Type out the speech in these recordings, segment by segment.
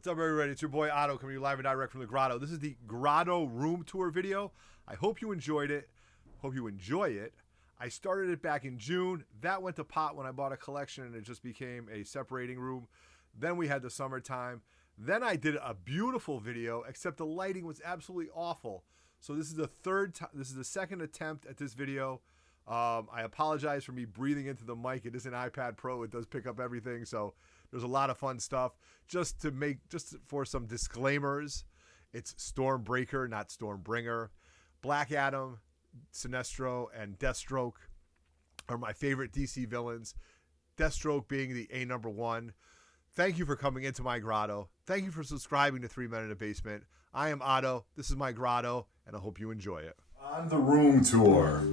What's up, everybody? It's your boy Otto coming to you live and direct from the Grotto. This is the Grotto room tour video. I hope you enjoyed it. Hope you enjoy it. I started it back in June. That went to pot when I bought a collection and it just became a separating room. Then we had the summertime. Then I did a beautiful video, except the lighting was absolutely awful. So this is the second attempt at this video. I apologize for me breathing into the mic. It is an iPad Pro. It does pick up everything. So there's a lot of fun stuff. Just for some disclaimers, it's Stormbreaker, not Stormbringer. Black Adam, Sinestro, and Deathstroke are my favorite DC villains. Deathstroke being the #1. Thank you for coming into my grotto. Thank you for subscribing to 3 Men in a Basement. I am Otto. This is my grotto, and I hope you enjoy it. On the room tour.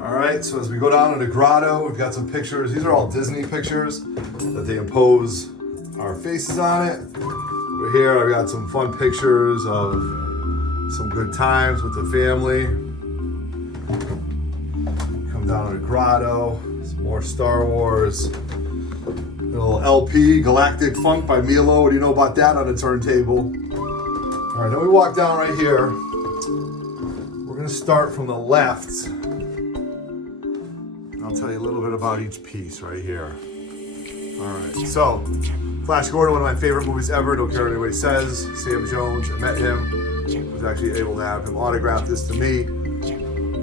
All right, so as we go down to the grotto, we've got some pictures. These are all Disney pictures that they impose our faces on it. Over here, I've got some fun pictures of some good times with the family. Come down to the grotto, some more Star Wars. Little LP, Galactic Funk by Milo. What do you know about that on the turntable? All right, then we walk down right here. We're gonna start from the left. I'll tell you a little bit about each piece right here. All right, so Flash Gordon, one of my favorite movies ever. Don't care what anybody says. Sam Jones, I met him. Was actually able to have him autograph this to me.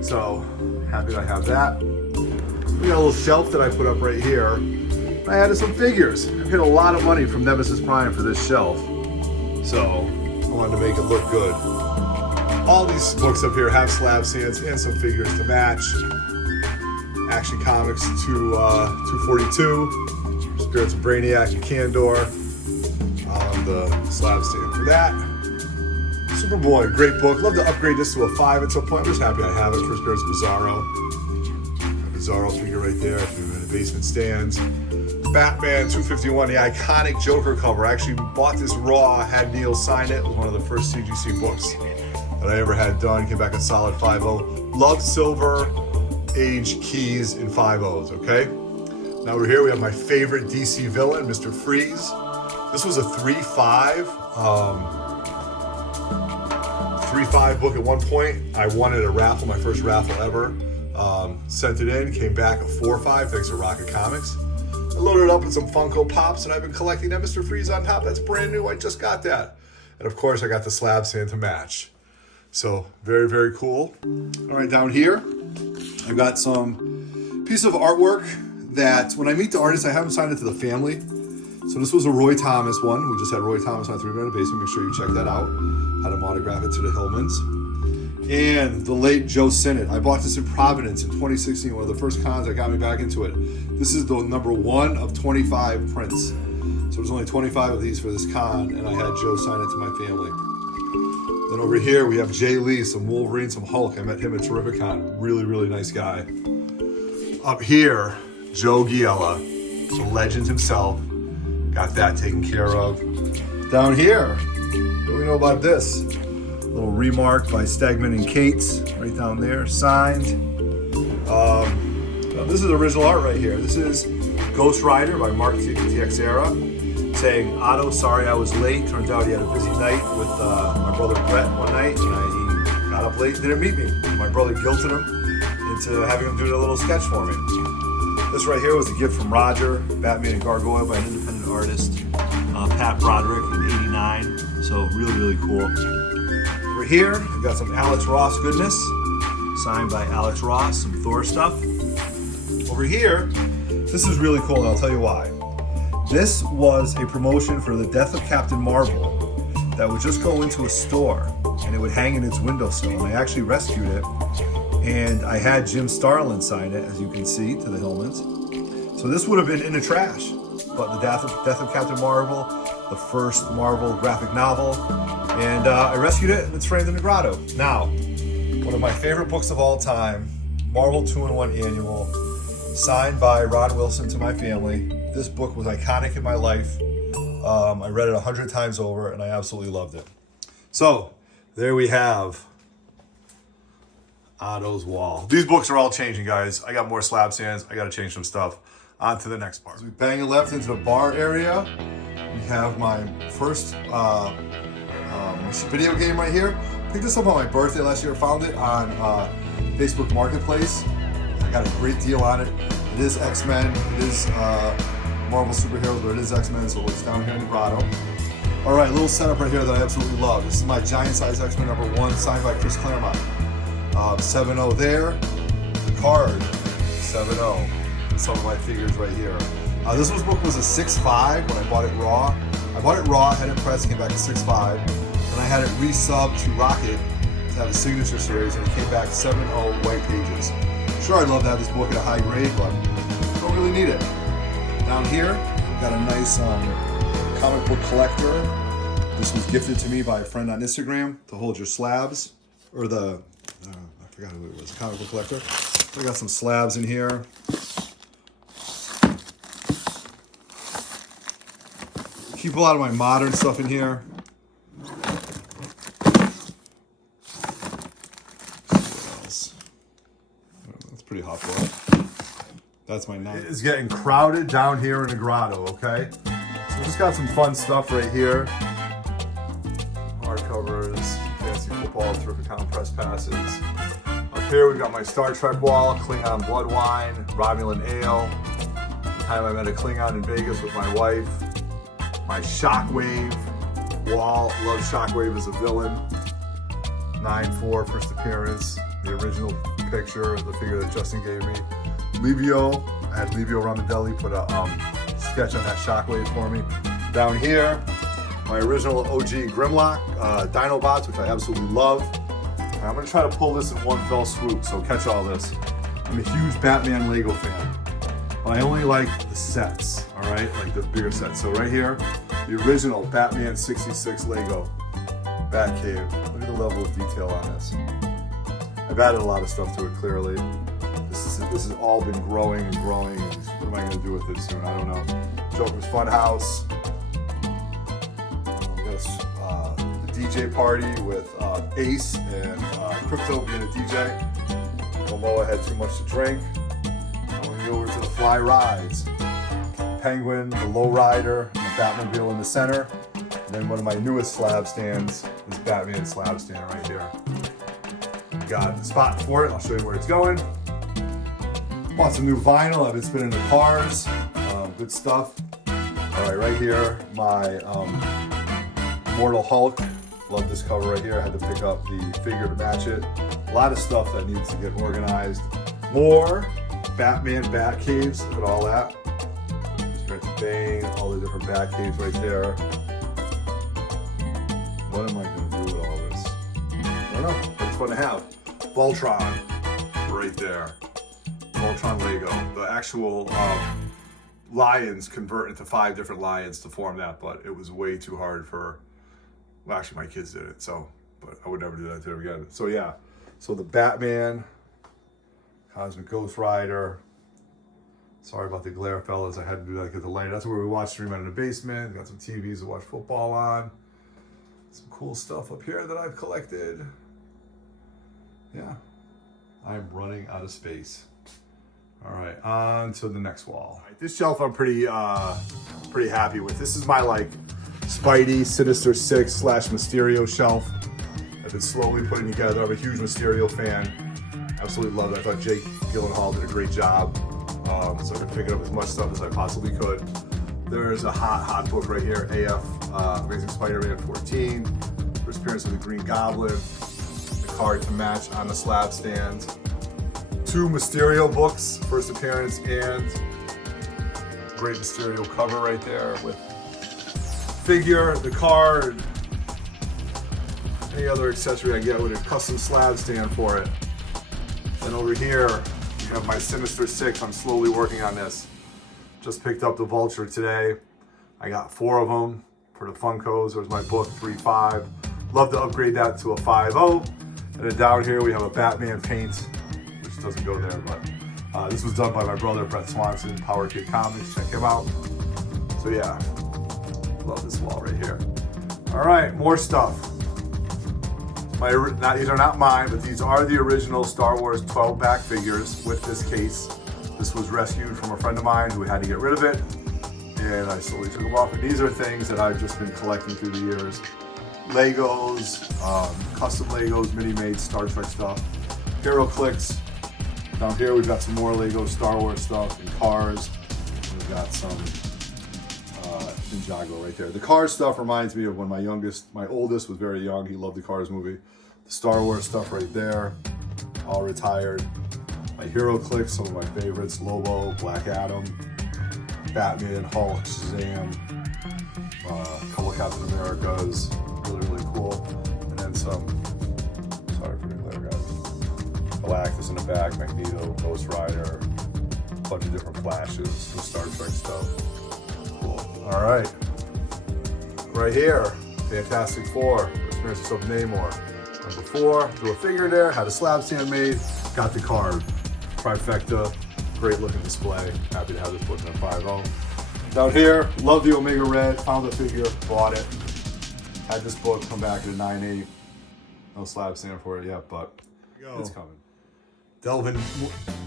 So happy that I have that. We got a little shelf that I put up right here. I added some figures. I paid a lot of money from Nemesis Prime for this shelf. So I wanted to make it look good. All these books up here have slab stands and some figures to match. Action Comics 242, Spirits of Brainiac and Candor on the slab stand for that. Superboy, great book. Love to upgrade this to a 5 at some point. I'm just happy I have it for Spirits of Bizarro. A Bizarro figure right there if you're in the basement stands. Batman 251, the iconic Joker cover. I actually bought this raw, had Neil sign it. It was one of the first CGC books that I ever had done. Came back a solid 5.0. Love Silver Age keys in 5.0s, okay? Now we're here, we have my favorite DC villain, Mr. Freeze. This was a 3.5 book at one point. I won at a raffle, my first raffle ever. Sent it in, came back a 4.5 thanks to Rocket Comics. I loaded it up with some Funko Pops, and I've been collecting that Mr. Freeze on top. That's brand new, I just got that. And of course, I got the slab stand to match. So, very, very cool. All right, down here, I've got some piece of artwork that when I meet the artist, I have them sign it to the family. So this was a Roy Thomas one. We just had Roy Thomas on 3 Men in a Basement. Make sure you check that out. Had him autograph it to the Hillmans. And the late Joe Sinnott. I bought this in Providence in 2016, one of the first cons that got me back into it. This is the #1 of 25 prints. So there's only 25 of these for this con, and I had Joe sign it to my family. Then over here, we have Jay Lee, some Wolverine, some Hulk. I met him at Terrificon. Really, really nice guy. Up here, Joe Giella, the legend himself. Got that taken care of. Down here, what do we know about this? A little remark by Stegman and Cates, right down there, signed. This is original art right here. This is Ghost Rider by Mark Teixeira, saying, Otto, sorry I was late. Turns out he had a busy night with my brother Brett one night, and he got up late and didn't meet me. My brother guilted him into having him do a little sketch for me. This right here was a gift from Roger, Batman and Gargoyle by an independent artist, Pat Broderick in '89. So really, really cool. Over here, we've got some Alex Ross goodness, signed by Alex Ross, some Thor stuff. Over here, this is really cool, and I'll tell you why. This was a promotion for the Death of Captain Marvel that would just go into a store and it would hang in its windowsill. And I actually rescued it, and I had Jim Starlin sign it, as you can see, to the Hillmans. So this would have been in the trash, but the Death of Captain Marvel, the first Marvel graphic novel, and I rescued it, and it's framed in the grotto. Now, one of my favorite books of all time, Marvel 2-in-1 Annual, signed by Ron Wilson to my family. This book was iconic in my life. I read it 100 times over, and I absolutely loved it. So, there we have Otto's wall. These books are all changing, guys. I got more slab stands. I got to change some stuff. On to the next part. As we bang it left into the bar area, we have my first video game right here. Picked this up on my birthday last year. Found it on Facebook Marketplace. I got a great deal on it. It is X-Men. It is Marvel superheroes, but it is X-Men, so it's down here in the grotto. All right, little setup right here that I absolutely love. This is my giant size X-Men #1, signed by Chris Claremont. 7-0 there. The card, 7-0. Some of my figures right here. This book was a 6.5 when I bought it raw. I bought it raw, had it pressed, came back to 6.5. And I had it resubbed to Rocket to have a signature series, and it came back 7.0 white pages. Sure, I'd love to have this book at a high grade, but don't really need it. Down here, we've got a nice comic book collector. This was gifted to me by a friend on Instagram to hold your slabs, or I forgot who it was, a comic book collector. I got some slabs in here. Keep a lot of my modern stuff in here. What else? That's pretty hot boy. That's my knife. It's getting crowded down here in the grotto, okay? So we just got some fun stuff right here. Hardcovers, fancy football, terrific town press passes. Up here we've got my Star Trek wall, Klingon blood wine, Romulan ale. The time I met a Klingon in Vegas with my wife. My Shockwave wall, love Shockwave as a villain. 9-4 first appearance, the original picture, the figure that Justin gave me. Livio, I had Livio Ramondelli put a sketch on that Shockwave for me. Down here, my original OG Grimlock, Dinobots, which I absolutely love. And I'm gonna try to pull this in one fell swoop, so catch all this. I'm a huge Batman Lego fan, but I only like the sets, all right? Like the bigger sets. So right here, the original Batman 66 Lego Batcave. Look at the level of detail on this. I've added a lot of stuff to it, clearly. This has all been growing and growing. What am I going to do with it soon? I don't know. Joker's Funhouse. We got the DJ party with Ace and Crypto being a DJ. Momoa had too much to drink. I'm going to go over to the Fly Rides. Penguin, the Lowrider, and the Batmobile in the center. And then one of my newest slab stands is Batman slab stand right here. Got the spot for it. I'll show you where it's going. Bought some new vinyl. I've been spinning the cars. Good stuff. All right, right here, my Immortal Hulk. Love this cover right here. I had to pick up the figure to match it. A lot of stuff that needs to get organized. More Batman bat caves. Look at all that. There's Bane, all the different bat caves right there. What am I going to do with all this? I don't know, but it's fun to have. Voltron, right there. Voltron Lego. The actual lions convert into 5 different lions to form that, but it was way too hard for, well, actually my kids did it, so, but I would never do that to them again. So yeah, so the Batman, Cosmic Ghost Rider. Sorry about the glare, fellas. I had to do that to get the light. That's where we watch Stream Out in the basement. Got some TVs to watch football on. Some cool stuff up here that I've collected. Yeah, I'm running out of space. All right, on to the next wall. Right, this shelf I'm pretty happy with. This is my like Spidey Sinister 6 / Mysterio shelf. I've been slowly putting together. I'm a huge Mysterio fan. Absolutely love it. I thought Jake Gyllenhaal did a great job. So I've been picking up as much stuff as I possibly could. There's a hot book right here, AF Amazing Spider-Man 14. First appearance of the Green Goblin. The card to match on the slab stand. 2 Mysterio books, first appearance, and great Mysterio cover right there with figure, the card, any other accessory I get with a custom slab stand for it. Then over here, we have my Sinister 6. I'm slowly working on this. Just picked up the Vulture today. I got 4 of them for the Funkos. There's my book, 3.5. Love to upgrade that to a 5.0. And then down here we have a Batman paint, which doesn't go there, but this was done by my brother, Brett Swanson, Power Kid Comics. Check him out. So yeah, love this wall right here. All right, more stuff. These are not mine, but these are the original Star Wars 12-back figures with this case. This was rescued from a friend of mine who had to get rid of it. and I slowly took them off. And these are things that I've just been collecting through the years. Legos, custom Legos, mini-made Star Trek stuff, Hero Clicks. Down here we've got some more Lego Star Wars stuff and cars. We've got some Ninjago right there. The Cars stuff reminds me of when my oldest was very young. He loved the Cars movie. The Star Wars stuff right there, all retired. My Hero Clicks, some of my favorites, Lobo, Black Adam, Batman, Hulk, Shazam, a couple of Captain Americas, really cool. And then some, sorry for the glare guys, Galactus in the back, Magneto, Ghost Rider, a bunch of different Flashes, some Star Trek stuff. Cool. All right. Right here, Fantastic Four, Experience of Namor. Number 4, threw a figure there, had a slab stand made, got the card. Trifecta, great looking display. Happy to have this book in a 5.0. Down here, love the Omega Red, found the figure, bought it. Had this book come back at a 9.8. No slab stand for it yet, but it's coming. Delving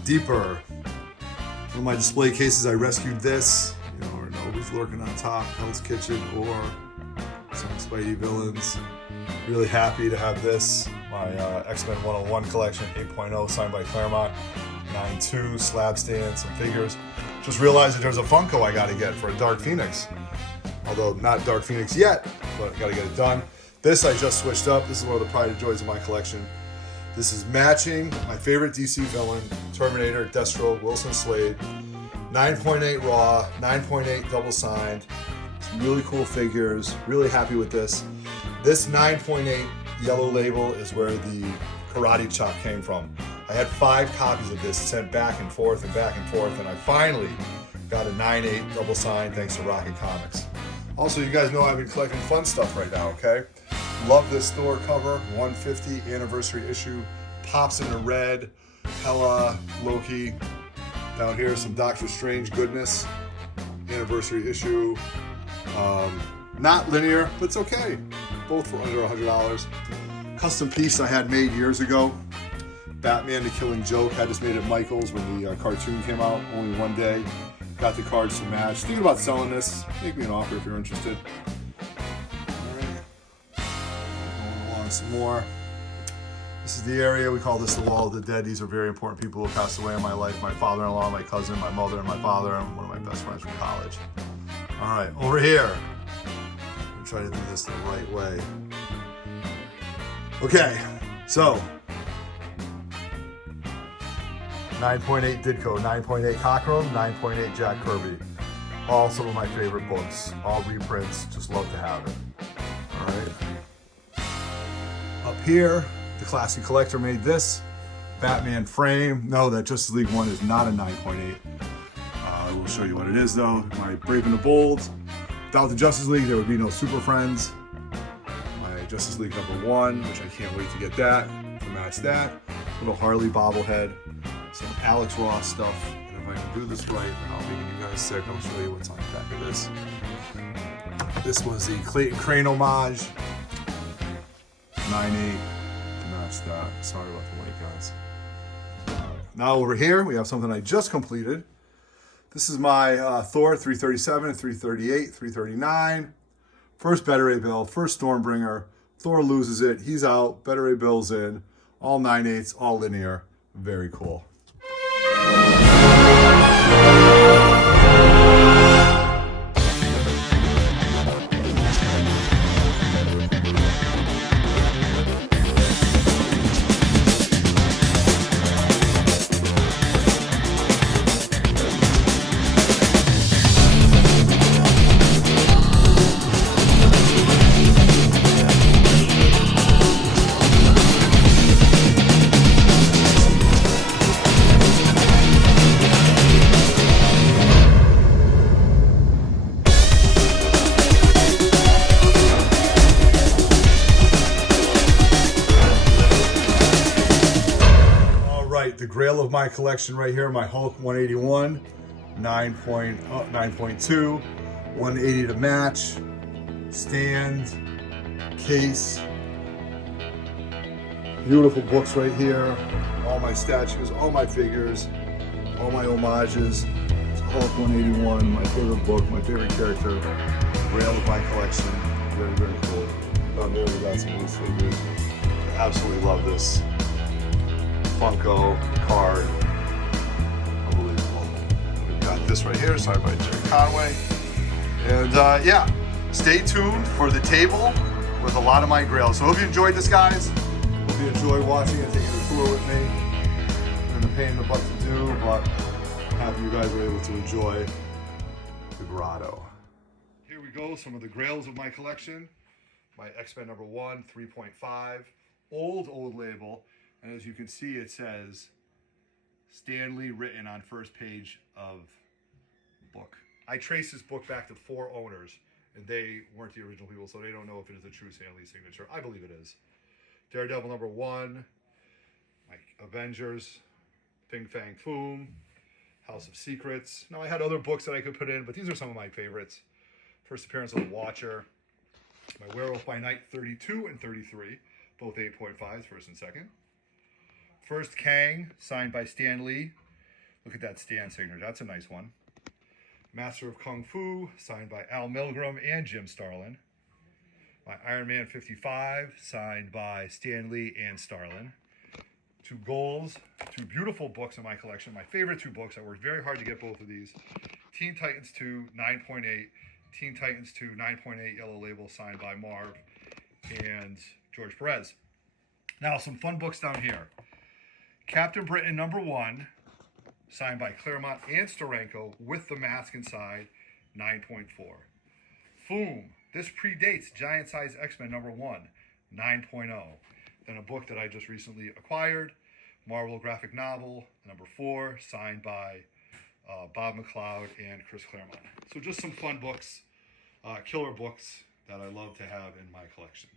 deeper. One of my display cases, I rescued this. You know, or know who's lurking on top, Hell's Kitchen, or some Spidey villains. Really happy to have this. My X-Men 101 collection, 8.0, signed by Claremont. 9.2, slab stand, some figures. Just realized that there's a Funko I gotta get for a Dark Phoenix. Although not Dark Phoenix yet, but I gotta get it done. This I just switched up. This is one of the pride and joys of my collection. This is matching my favorite DC villain, Terminator, Deathstroke, Wilson Slade. 9.8 raw, 9.8 double signed. Some really cool figures, really happy with this. This 9.8 yellow label is where the karate chop came from. I had 5 copies of this sent back and forth, and I finally got a 9.8 double signed thanks to Rocket Comics. Also, you guys know I've been collecting fun stuff right now, okay? Love this Thor cover, 150 anniversary issue, pops into red, Hela, Loki. Down here, some Doctor Strange goodness, anniversary issue. Not linear, but it's okay. Both for under $100. Custom piece I had made years ago. Batman: The Killing Joke. Had this made at Michael's when the cartoon came out, only one day. Got the cards to match. Thinking about selling this. Make me an offer if you're interested. Alright. Going along some more. This is the area, we call this the Wall of the Dead. These are very important people who passed away in my life. My father-in-law, my cousin, my mother, and my father, and one of my best friends from college. Alright, over here. I'm gonna try to do this the right way. Okay, so 9.8 Ditko, 9.8 Cockrum, 9.8 Jack Kirby. All some of my favorite books, all reprints, just love to have it. All right. Up here, the Classic Collector made this Batman frame. No, that Justice League one is not a 9.8. I will show you what it is though. My Brave and the Bold. Without the Justice League, there would be no Super Friends. My Justice League #1, which I can't wait to get that, to match that. Little Harley bobblehead. Some Alex Ross stuff, and if I can do this right, then I'll make you guys sick. I'll show you what's on the back of this. This was the Clayton Crane homage, 9.8 to match that. Sorry about the light, guys. Now over here, we have something I just completed. This is my Thor 337, 338, 339. First Beta Ray Bill, first Stormbringer. Thor loses it, he's out, Beta Ray Bill's in. All 9.8s, all linear. Very cool. The Grail of my collection right here, my Hulk 181, 9.2, 180 to match, stand, case, beautiful books right here, all my statues, all my figures, all my homages, Hulk 181, my favorite book, my favorite character, Grail of my collection. Very, very cool. There we got some of these figures. I absolutely love this Funko card. Unbelievable. We've got this right here, signed by Jerry Conway. And yeah, stay tuned for the table with a lot of my Grails. So hope you enjoyed this, guys. Hope you enjoyed watching and taking a tour with me. And a pain in the butt to do, but happy you guys were able to enjoy the grotto. Here we go, some of the Grails of my collection. My X-Men number 1, 3.5, old label. And as you can see, it says Stan Lee written on first page of book. I traced this book back to 4 owners, and they weren't the original people, so they don't know if it is a true Stan Lee signature. I believe it is. Daredevil number 1, my Avengers, Ping Fang Foom, House of Secrets. Now, I had other books that I could put in, but these are some of my favorites. First appearance of the Watcher, my Werewolf by Night 32 and 33, both 8.5s, first and second. First Kang, signed by Stan Lee. Look at that Stan signature, that's a nice one. Master of Kung Fu, signed by Al Milgrom and Jim Starlin. My Iron Man 55, signed by Stan Lee and Starlin. 2 Goals, 2 beautiful books in my collection. My favorite 2 books. I worked very hard to get both of these. Teen Titans 2, 9.8. Teen Titans 2, 9.8 yellow label, signed by Marv and George Perez. Now, some fun books down here. Captain Britain number 1, signed by Claremont and Steranko with the mask inside, 9.4. Foom, this predates Giant Size X-Men number 1, 9.0. Then a book that I just recently acquired, Marvel graphic novel, number 4, signed by Bob McLeod and Chris Claremont. So just some fun books, killer books that I love to have in my collection.